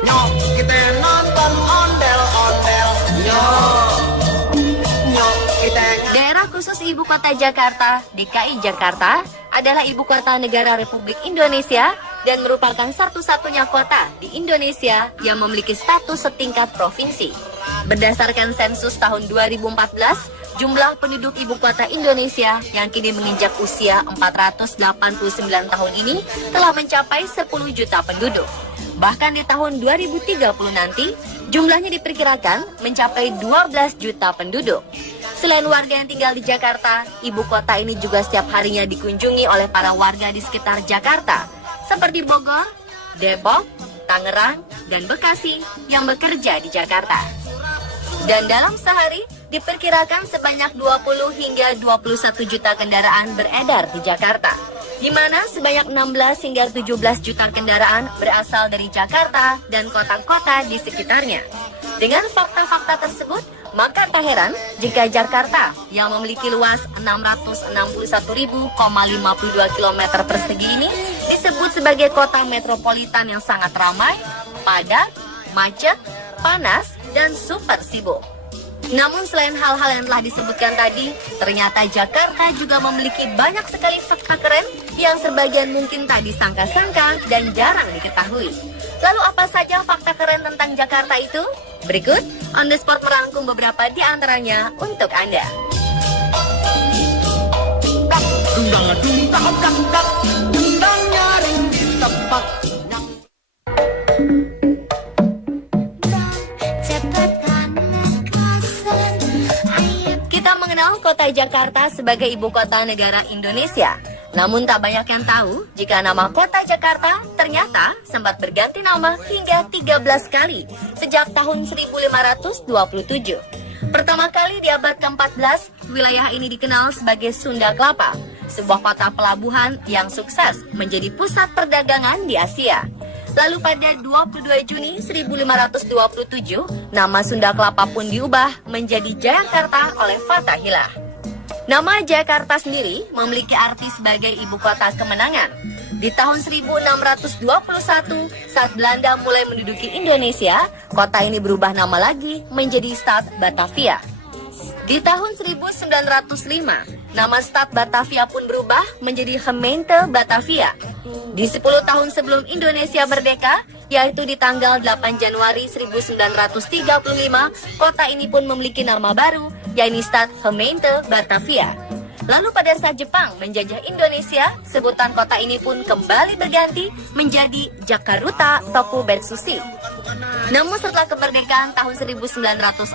Nyok, kita nonton ondel-ondel. Nyok, nyok, kita Daerah khusus Ibu Kota Jakarta, DKI Jakarta, adalah Ibu Kota Negara Republik Indonesia dan merupakan satu-satunya kota di Indonesia yang memiliki status setingkat provinsi. Berdasarkan sensus tahun 2014, jumlah penduduk Ibu Kota Indonesia yang kini menginjak usia 489 tahun ini telah mencapai 10 juta penduduk. Bahkan di tahun 2030 nanti, jumlahnya diperkirakan mencapai 12 juta penduduk. Selain warga yang tinggal di Jakarta, ibu kota ini juga setiap harinya dikunjungi oleh para warga di sekitar Jakarta, seperti Bogor, Depok, Tangerang, dan Bekasi yang bekerja di Jakarta. Dan dalam sehari, diperkirakan sebanyak 20 hingga 21 juta kendaraan beredar di Jakarta, di mana sebanyak 16 hingga 17 juta kendaraan berasal dari Jakarta dan kota-kota di sekitarnya. Dengan fakta-fakta tersebut, maka tak heran jika Jakarta yang memiliki luas 661.052 km persegi ini disebut sebagai kota metropolitan yang sangat ramai, padat, macet, panas, dan super sibuk. Namun selain hal-hal yang telah disebutkan tadi, ternyata Jakarta juga memiliki banyak sekali fakta keren yang sebagian mungkin tak disangka-sangka dan jarang diketahui. Lalu apa saja fakta keren tentang Jakarta itu? Berikut, On The Spot merangkum beberapa di antaranya untuk Anda. Kita mengenal kota Jakarta sebagai ibu kota negara Indonesia. Namun tak banyak yang tahu jika nama kota Jakarta ternyata sempat berganti nama hingga 13 kali sejak tahun 1527. Pertama kali di abad ke-14, wilayah ini dikenal sebagai Sunda Kelapa, sebuah kota pelabuhan yang sukses menjadi pusat perdagangan di Asia. Lalu pada 22 Juni 1527, nama Sunda Kelapa pun diubah menjadi Jayakarta oleh Fathahillah. Nama Jakarta sendiri memiliki arti sebagai ibu kota kemenangan. Di tahun 1621, saat Belanda mulai menduduki Indonesia, kota ini berubah nama lagi menjadi Stad Batavia. Di tahun 1905, nama Stad Batavia pun berubah menjadi Gemeente Batavia. Di 10 tahun sebelum Indonesia merdeka, yaitu di tanggal 8 Januari 1935, kota ini pun memiliki nama baru, yaitu Stad Gemeente Batavia. Lalu pada saat Jepang menjajah Indonesia, sebutan kota ini pun kembali berganti menjadi Jakarta Tokubetsushi. Namun setelah kemerdekaan tahun 1945,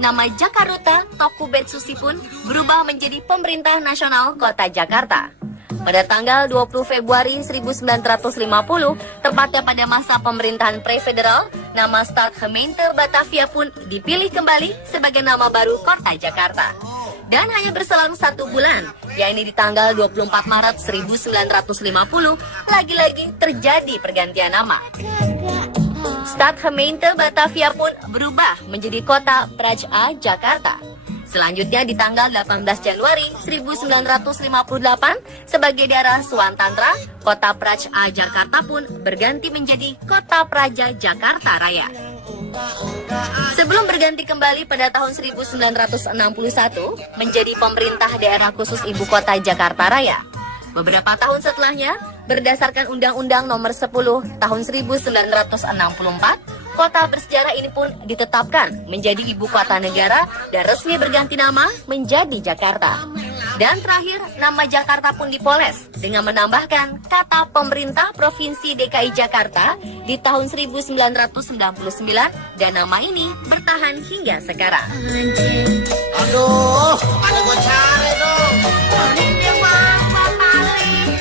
nama Jakarta Tokubetsushi pun berubah menjadi Pemerintah Nasional Kota Jakarta. Pada tanggal 20 Februari 1950, tepatnya pada masa pemerintahan pre-federal, nama Stad Gemeente Batavia pun dipilih kembali sebagai nama baru Kota Jakarta. Dan hanya berselang 1 bulan, yaitu di tanggal 24 Maret 1950, lagi-lagi terjadi pergantian nama. Stad Gemeente Batavia pun berubah menjadi Kota Praja Jakarta. Selanjutnya di tanggal 18 Januari 1958 sebagai daerah Swantantra, Kota Praja Jakarta pun berganti menjadi Kota Praja Jakarta Raya. Sebelum berganti kembali pada tahun 1961 menjadi pemerintah daerah khusus ibu kota Jakarta Raya. Beberapa tahun setelahnya, berdasarkan Undang-Undang Nomor 10 Tahun 1964, kota bersejarah ini pun ditetapkan menjadi ibu kota negara dan resmi berganti nama menjadi Jakarta. Dan terakhir, nama Jakarta pun dipoles dengan menambahkan kata pemerintah Provinsi DKI Jakarta di tahun 1999 dan nama ini bertahan hingga sekarang. Aduh, ada gue cari dong. Ini apa kali?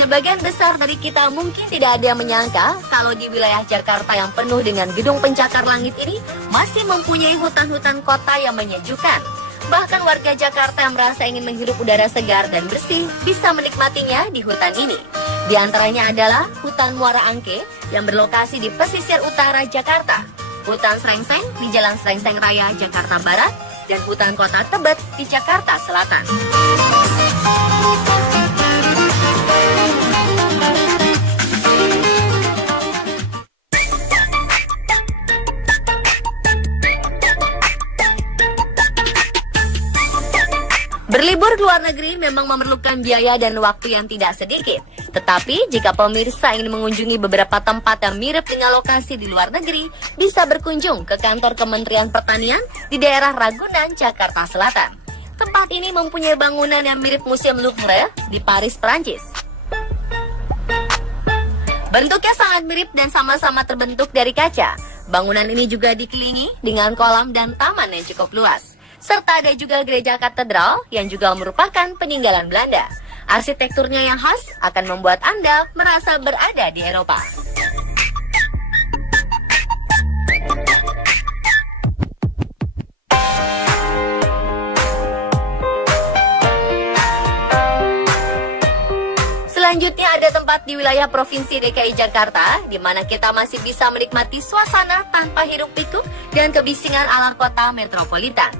Sebagian besar dari kita mungkin tidak ada yang menyangka kalau di wilayah Jakarta yang penuh dengan gedung pencakar langit ini masih mempunyai hutan-hutan kota yang menyejukkan. Bahkan warga Jakarta yang merasa ingin menghirup udara segar dan bersih bisa menikmatinya di hutan ini. Di antaranya adalah Hutan Muara Angke yang berlokasi di pesisir utara Jakarta, Hutan Srengseng di Jalan Srengseng Raya, Jakarta Barat, dan hutan kota Tebet di Jakarta Selatan. Berlibur ke luar negeri memang memerlukan biaya dan waktu yang tidak sedikit. Tetapi jika pemirsa ingin mengunjungi beberapa tempat yang mirip dengan lokasi di luar negeri, bisa berkunjung ke kantor Kementerian Pertanian di daerah Ragunan, Jakarta Selatan. Tempat ini mempunyai bangunan yang mirip Museum Louvre di Paris, Prancis. Bentuknya sangat mirip dan sama-sama terbentuk dari kaca. Bangunan ini juga dikelilingi dengan kolam dan taman yang cukup luas. Serta ada juga gereja katedral yang juga merupakan peninggalan Belanda. Arsitekturnya yang khas akan membuat Anda merasa berada di Eropa. Selanjutnya ada tempat di wilayah Provinsi DKI Jakarta, di mana kita masih bisa menikmati suasana tanpa hiruk-pikuk dan kebisingan ala kota metropolitan.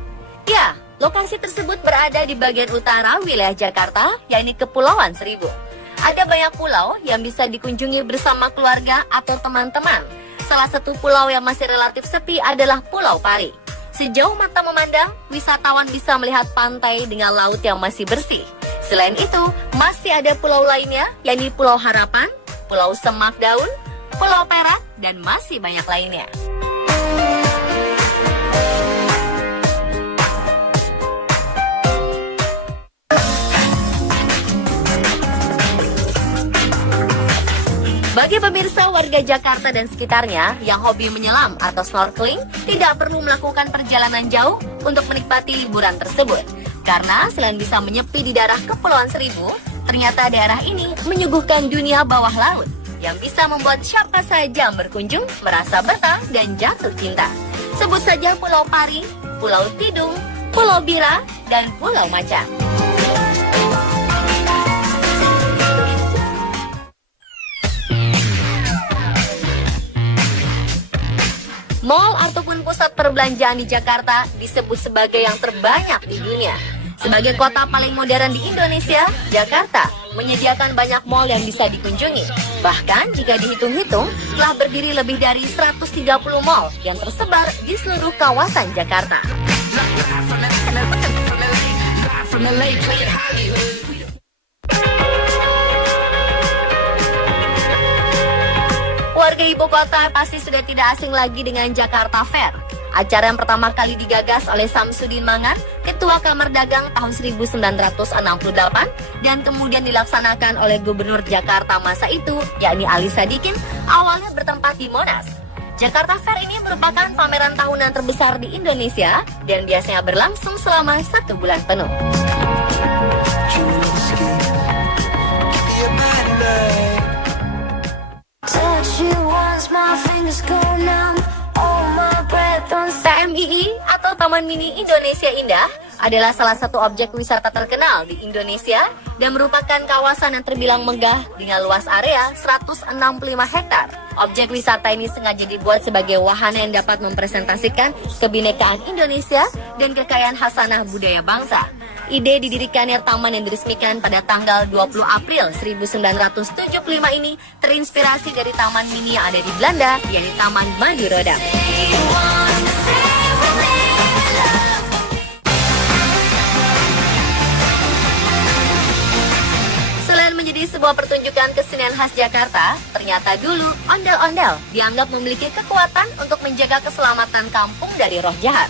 Ya, lokasi tersebut berada di bagian utara wilayah Jakarta, yakni Kepulauan Seribu. Ada banyak pulau yang bisa dikunjungi bersama keluarga atau teman-teman. Salah satu pulau yang masih relatif sepi adalah Pulau Pari. Sejauh mata memandang, wisatawan bisa melihat pantai dengan laut yang masih bersih. Selain itu, masih ada pulau lainnya, yakni Pulau Harapan, Pulau Semak Daun, Pulau Perak, dan masih banyak lainnya. Bagi pemirsa warga Jakarta dan sekitarnya yang hobi menyelam atau snorkeling, tidak perlu melakukan perjalanan jauh untuk menikmati liburan tersebut. Karena selain bisa menyepi di daerah Kepulauan Seribu, ternyata daerah ini menyuguhkan dunia bawah laut yang bisa membuat siapa saja yang berkunjung merasa betah dan jatuh cinta. Sebut saja Pulau Pari, Pulau Tidung, Pulau Bira, dan Pulau Macan. Mall ataupun pusat perbelanjaan di Jakarta disebut sebagai yang terbanyak di dunia. Sebagai kota paling modern di Indonesia, Jakarta menyediakan banyak mall yang bisa dikunjungi. Bahkan jika dihitung-hitung, telah berdiri lebih dari 130 mall yang tersebar di seluruh kawasan Jakarta. Warga ibu kota pasti sudah tidak asing lagi dengan Jakarta Fair. Acara yang pertama kali digagas oleh Samsudin Mangan, Ketua Kamar Dagang tahun 1968, dan kemudian dilaksanakan oleh Gubernur Jakarta masa itu, yakni Ali Sadikin, awalnya bertempat di Monas. Jakarta Fair ini merupakan pameran tahunan terbesar di Indonesia dan biasanya berlangsung selama 1 bulan penuh. TMII atau Taman Mini Indonesia Indah adalah salah satu objek wisata terkenal di Indonesia dan merupakan kawasan yang terbilang megah dengan luas area 165 hektar. Objek wisata ini sengaja dibuat sebagai wahana yang dapat mempresentasikan kebinekaan Indonesia dan kekayaan khasanah budaya bangsa. Ide didirikannya taman yang diresmikan pada tanggal 20 April 1975 ini terinspirasi dari taman mini yang ada di Belanda, yakni Taman Madi Rodam. Selain menjadi sebuah pertunjukan kesenian khas Jakarta, ternyata dulu ondel-ondel dianggap memiliki kekuatan untuk menjaga keselamatan kampung dari roh jahat.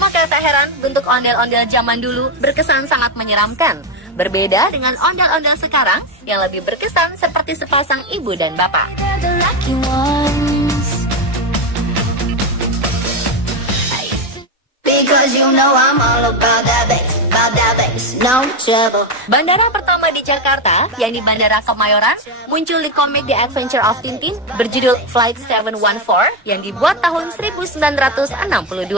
Maka tak heran bentuk ondel-ondel zaman dulu berkesan sangat menyeramkan. Berbeda dengan ondel-ondel sekarang yang lebih berkesan seperti sepasang ibu dan bapak. Bandara pertama di Jakarta, yakni Bandara Kemayoran, muncul di komik The Adventure of Tintin berjudul Flight 714 yang dibuat tahun 1962.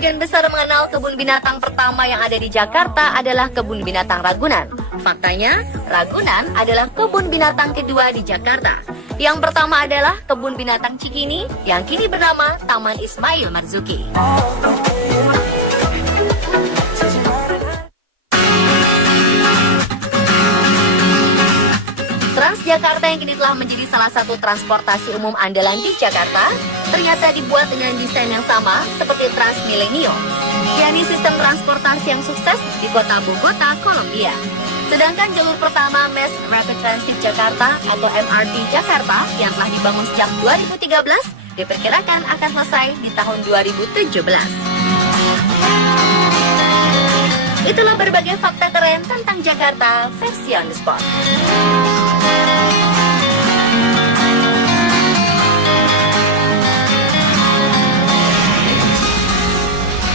Sebagian besar mengenal kebun binatang pertama yang ada di Jakarta adalah kebun binatang Ragunan. Faktanya, Ragunan adalah kebun binatang kedua di Jakarta. Yang pertama adalah kebun binatang Cikini yang kini bernama Taman Ismail Marzuki. Transjakarta yang kini telah menjadi salah satu transportasi umum andalan di Jakarta, ternyata dibuat dengan desain yang sama seperti Trans Milenio, yakni sistem transportasi yang sukses di kota Bogota, Kolombia. Sedangkan jalur pertama Mass Rapid Transit Jakarta atau MRT Jakarta yang telah dibangun sejak 2013 diperkirakan akan selesai di tahun 2017. Itulah berbagai fakta keren tentang Jakarta versi on the spot.